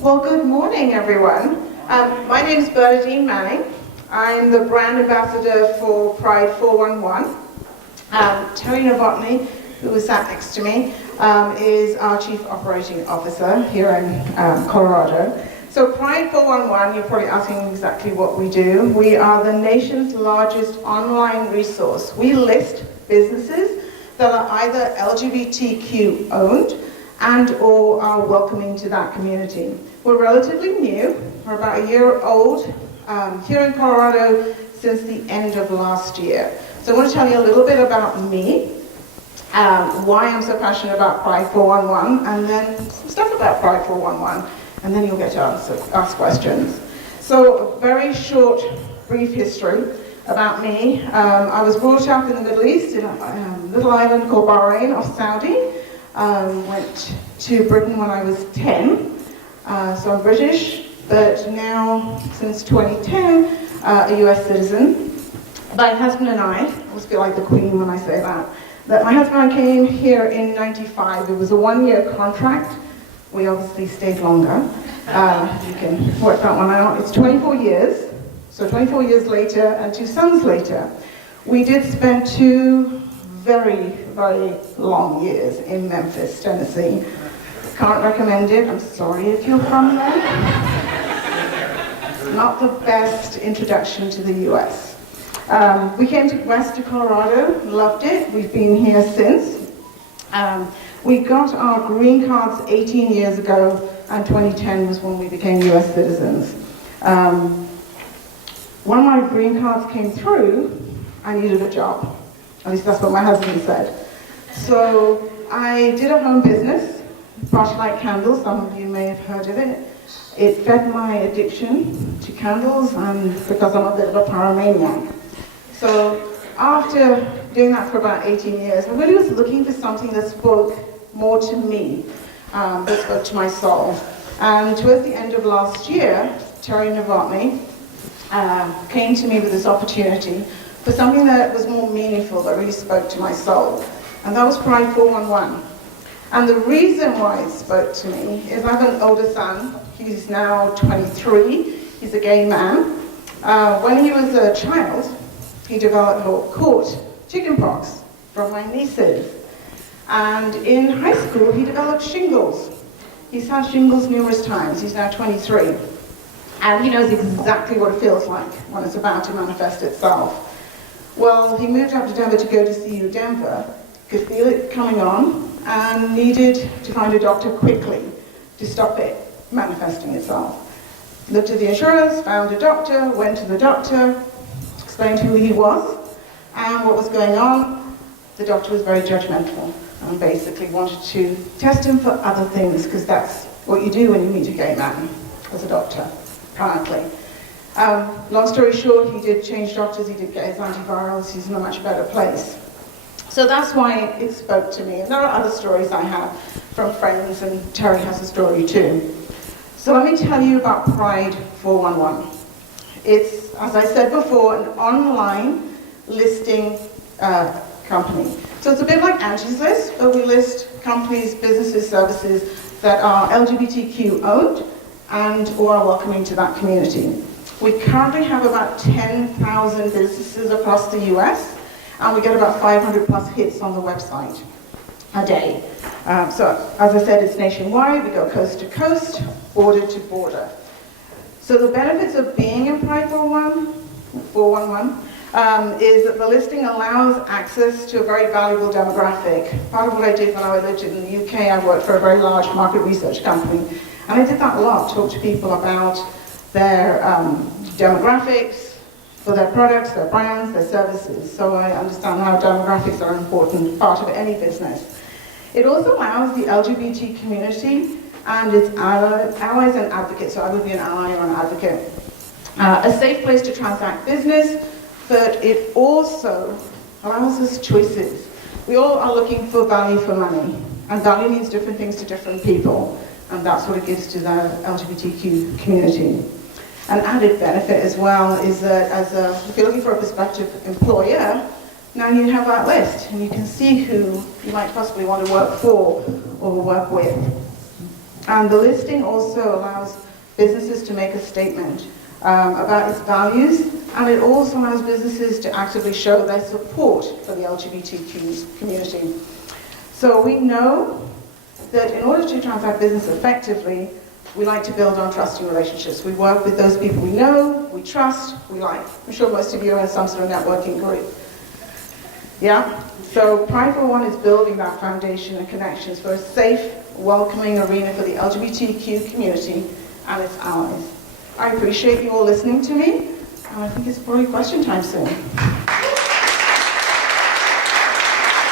Well, good morning, everyone. My name is Berni. I'm the brand ambassador for Pride 411. Terry Novotny, who is sat next to me, is our Chief Operating Officer here in Colorado. So Pride 411, you're probably asking exactly what we do. We are the nation's largest online resource. We list businesses that are either LGBTQ owned and or are welcoming to that community. We're relatively new. We're about a year old here in Colorado since the end of last year. So I want to tell you a little bit about me, why I'm so passionate about Pride 411, and then some stuff about Pride 411, and then you'll get to ask questions. So a very short, brief history about me. I was brought up in the Middle East in a little island called Bahrain off Saudi. Went to Britain when I was 10, so I'm British, but now, since 2010, a US citizen. My husband and I always feel like the Queen when I say that my husband and I came here in 95. It was a one-year contract. We obviously stayed longer. You can work that one out. It's 24 years, so 24 years later and 2 sons later. We did spend 2 very, very long years in Memphis, Tennessee. Can't recommend it. I'm sorry if you're from there. It's not the best introduction to the US. We came west to Colorado, loved it. We've been here since. We got our green cards 18 years ago, and 2010 was when we became US citizens. When my green cards came through, I needed a job. At least that's what my husband said. So I did a home business, Party Light Candles. Some of you may have heard of it. It fed my addiction to candles, and because I'm a bit of a pyromaniac. So after doing that for about 18 years, I really was looking for something that spoke more to me, that spoke to my soul. And towards the end of last year, Terry Novotny came to me with this opportunity for something that was more meaningful, that really spoke to my soul. And that was Pride 411. And the reason why it spoke to me is I have an older son. He's now 23. He's a gay man. When he was a child, he caught chickenpox from my nieces. And in high school, he developed shingles. He's had shingles numerous times. He's now 23. And he knows exactly what it feels like when it's about to manifest itself. Well, he moved up to Denver to go to CU Denver, could feel it coming on, and needed to find a doctor quickly to stop it manifesting itself. Looked at the insurance, found a doctor, went to the doctor, explained who he was and what was going on. The doctor was very judgmental and basically wanted to test him for other things, because that's what you do when you meet a gay man as a doctor, apparently. Long story short, he did change doctors, he did get his antivirals, he's in a much better place. So that's why it spoke to me. And there are other stories I have from friends, and Terry has a story too. So let me tell you about Pride 411. It's, as I said before, an online listing company. So it's a bit like Angie's List, but we list companies, businesses, services that are LGBTQ owned and or are welcoming to that community. We currently have about 10,000 businesses across the US, and we get about 500 plus hits on the website a day. So as I said, it's nationwide. We go coast to coast, border to border. So the benefits of being in Pride 411 is that the listing allows access to a very valuable demographic. Part of what I did when I lived in the UK, I worked for a very large market research company, and I did that a lot, talk to people about their demographics for their products, their brands, their services. So I understand how demographics are an important part of any business. It also allows the LGBT community and its allies and advocates, so I would be an ally or an advocate, a safe place to transact business, but it also allows us choices. We all are looking for value for money, and value means different things to different people, and that's what it gives to the LGBTQ community. An added benefit as well is that if you're looking for a prospective employer, now you have that list, and you can see who you might possibly want to work for or work with. And the listing also allows businesses to make a statement about its values, and it also allows businesses to actively show their support for the LGBTQ community. So we know that in order to transact business effectively, we like to build on trusting relationships. We work with those people we know, we trust, we like. I'm sure most of you are in some sort of networking group. Yeah? So Pride for One is building that foundation and connections for a safe, welcoming arena for the LGBTQ community and its allies. I appreciate you all listening to me, and I think it's probably question time soon.